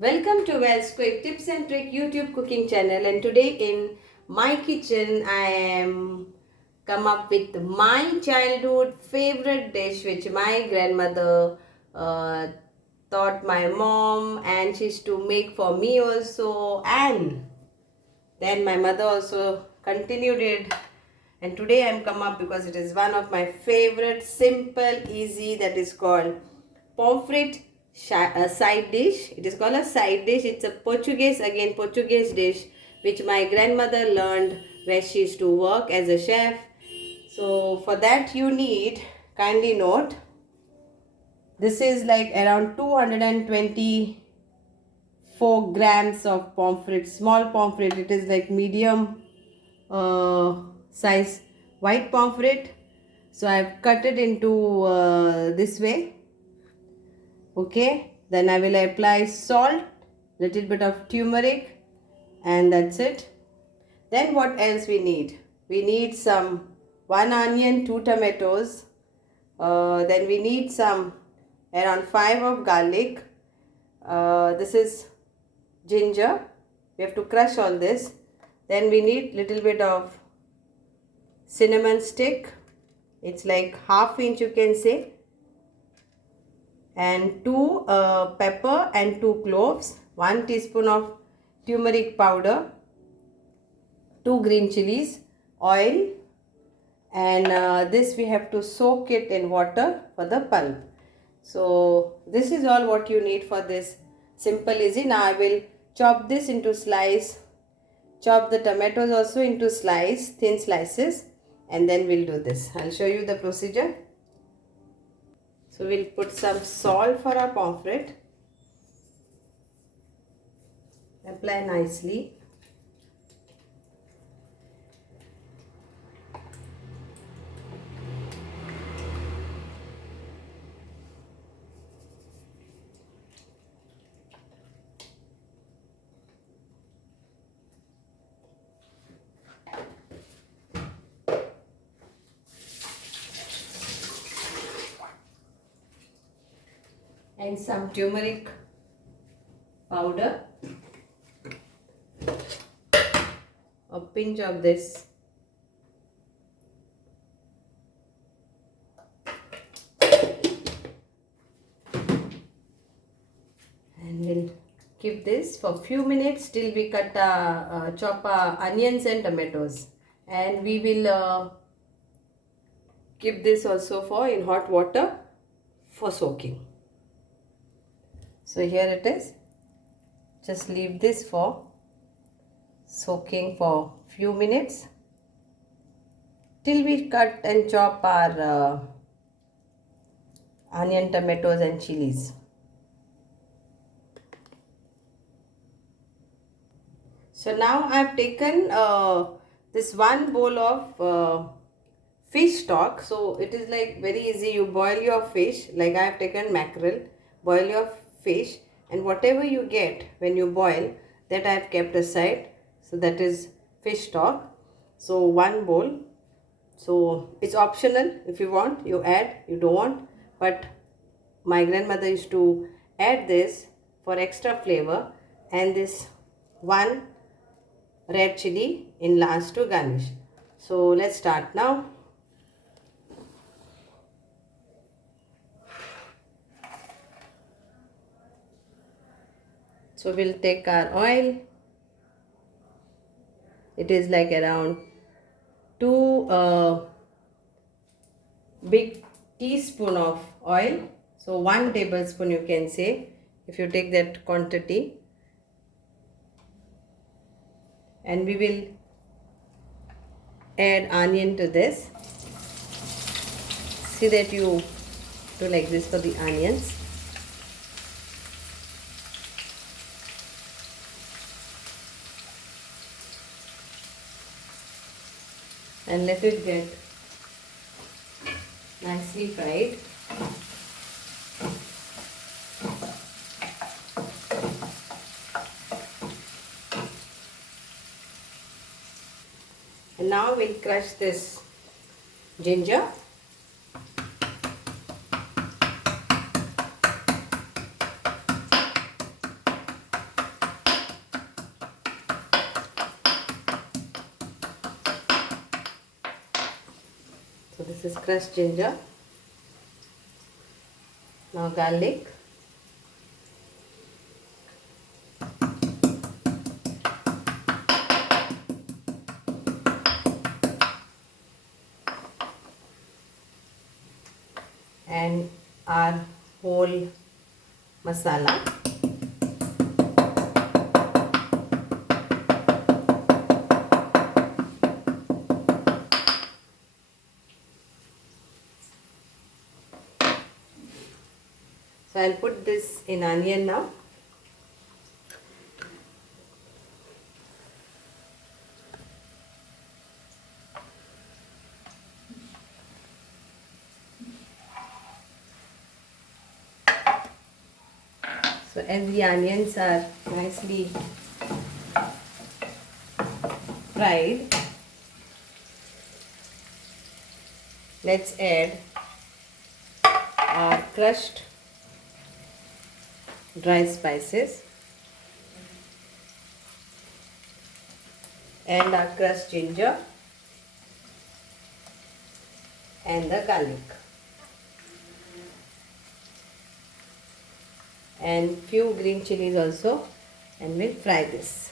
Welcome to Wells Quick Tips and Trick YouTube cooking channel, and today in my kitchen I am come up with my childhood favorite dish which my grandmother taught my mom, and she used to make for me also, and then my mother also continued it, and today I am come up because it is one of my favorite, simple, easy, that is called Pomfret Side Dish. It is called a side dish. It's a Portuguese dish which my grandmother learned where she used to work as a chef. So for that you need, kindly note, this is like around 224 grams of pomfret, small pomfret. It is like medium size white pomfret. So I've cut it into this way. Okay, then I will apply salt, little bit of turmeric, and that's it. Then what else we need? We need some 1 onion, 2 tomatoes. Then we need some around 5 of garlic. This is ginger. We have to crush all this. Then we need little bit of cinnamon stick. It's like ½ inch, you can say. And 2 pepper and 2 cloves. 1 teaspoon of turmeric powder. 2 green chilies. Oil. And this we have to soak it in water for the pulp. So this is all what you need for this simple, easy. Now I will chop this into slice. Chop the tomatoes also into thin slices, and then we'll do this. I'll show you the procedure. So we'll put some salt for our pomfret. Apply nicely. And some turmeric powder, a pinch of this, and we'll keep this for few minutes till we chop onions and tomatoes, and we will keep this also for in hot water for soaking. So here it is. Just leave this for soaking for few minutes till we cut and chop our onion, tomatoes and chilies. So now I have taken this 1 bowl of fish stock. So it is like very easy. You boil your fish, like I have taken mackerel. Boil your fish, and whatever you get when you boil, that I have kept aside. So that is fish stock. So 1 bowl. So it's optional. If you want, you add. You don't want, but my grandmother used to add this for extra flavor, and this 1 red chili in last to garnish. So let's start now. So we'll take our oil. It is like around 2 big teaspoon of oil. So 1 tablespoon, you can say, if you take that quantity. And we will add onion to this. See that you do like this for the onions. And let it get nicely fried. And now we'll crush this ginger. this is crushed ginger. Now garlic. And our whole masala. So I'll put this in onion now. So as the onions are nicely fried, let's add our crushed dry spices and our crushed ginger and the garlic and few green chilies also, and we'll fry this.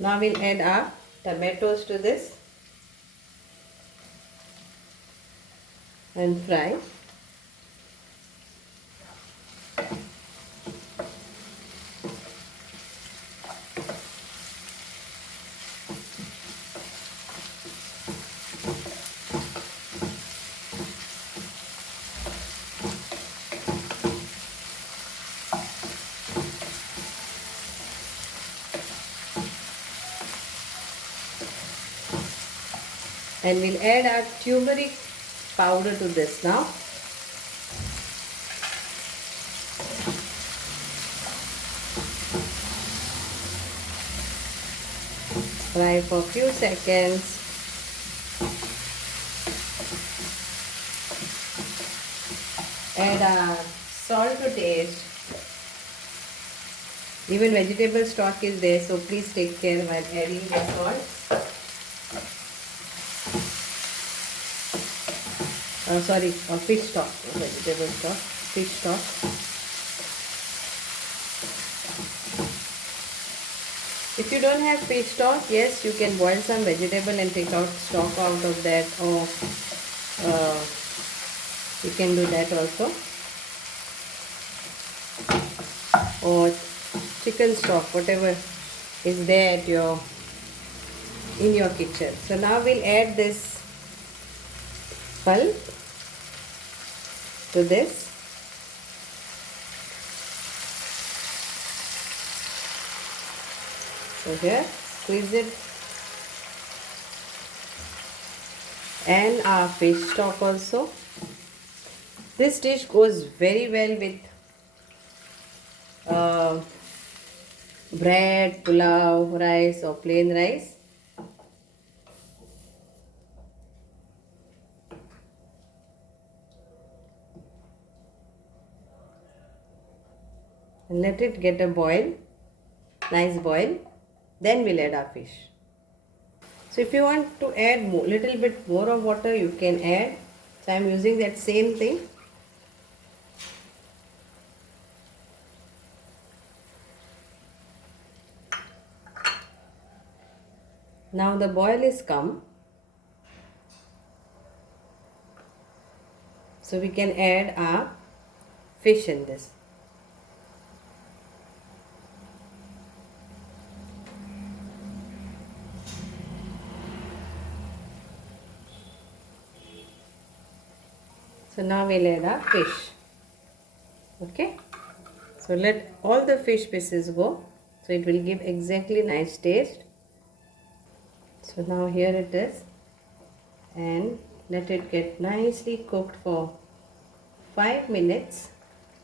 Now we'll add our tomatoes to this and fry. And we'll add our turmeric powder to this now. Fry for a few seconds. Add our salt to taste. Even vegetable stock is there, so please take care while adding the salt. Fish stock, vegetable stock, fish stock. If you don't have fish stock, yes, you can boil some vegetable and take out stock out of that, or you can do that also. Or chicken stock, whatever is there at in your kitchen. So now we'll add this pulp to this. So here, squeeze it, and our fish stock also. This dish goes very well with bread, pulao, rice or plain rice. And let it get a boil, nice boil, then we'll add our fish. So if you want to add little bit more of water, you can add. So I am using that same thing. Now the boil is come. So we can add our fish in this. So now we'll add our fish. Okay. So let all the fish pieces go. So it will give exactly nice taste. So now here it is. And let it get nicely cooked for 5 minutes.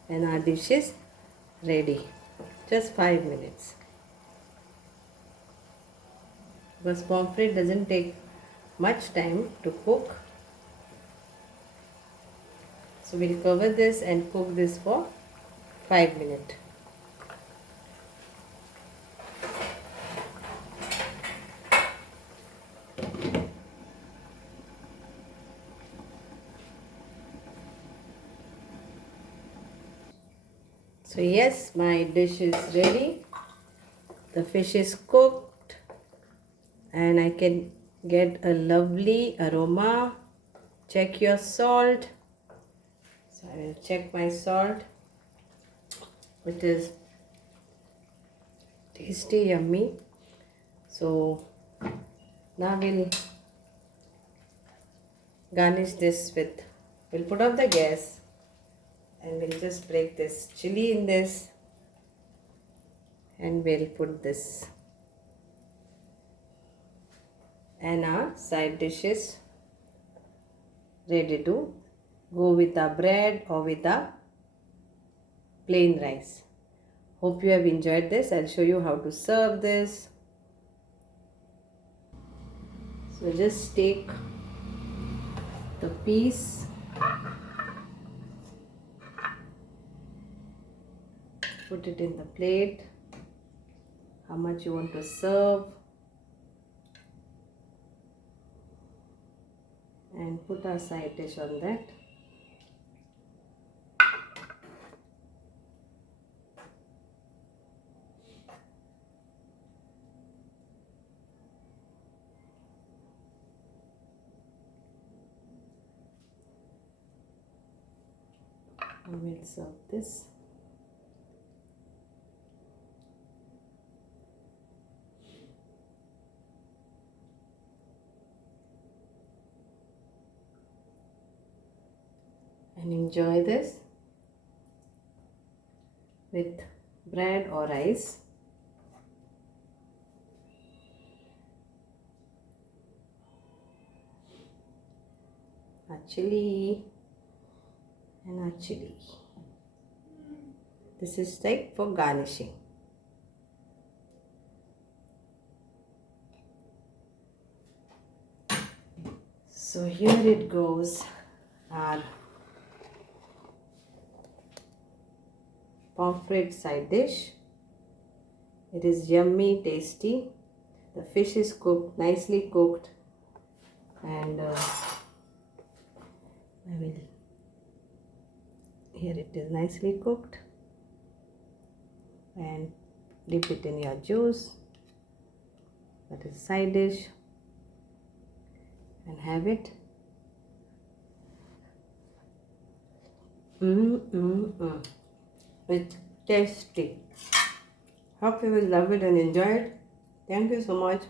and our dish is ready. Just 5 minutes. Because pomfret doesn't take much time to cook. So we'll cover this and cook this for 5 minutes. So yes, my dish is ready. The fish is cooked and I can get a lovely aroma. Check your salt. So I will check my salt. It is tasty, yummy. So now we'll garnish this with, we'll put off the gas and we'll just break this chili in this and we'll put this, and our side dishes ready to go with our bread or with our plain rice. Hope you have enjoyed this. I'll show you how to serve this. So just take the piece, put it in the plate, how much you want to serve, and put our side dish on that. And we'll serve this. And enjoy this with bread or rice. Our chili and our chili. This is like for garnishing. So here it goes, our Pomfret side dish. It is yummy, tasty. The fish is cooked, nicely cooked, and here it is nicely cooked, and dip it in your juice. That is side dish, and have it. It's tasty. Hope you will love it and enjoy it. Thank you so much.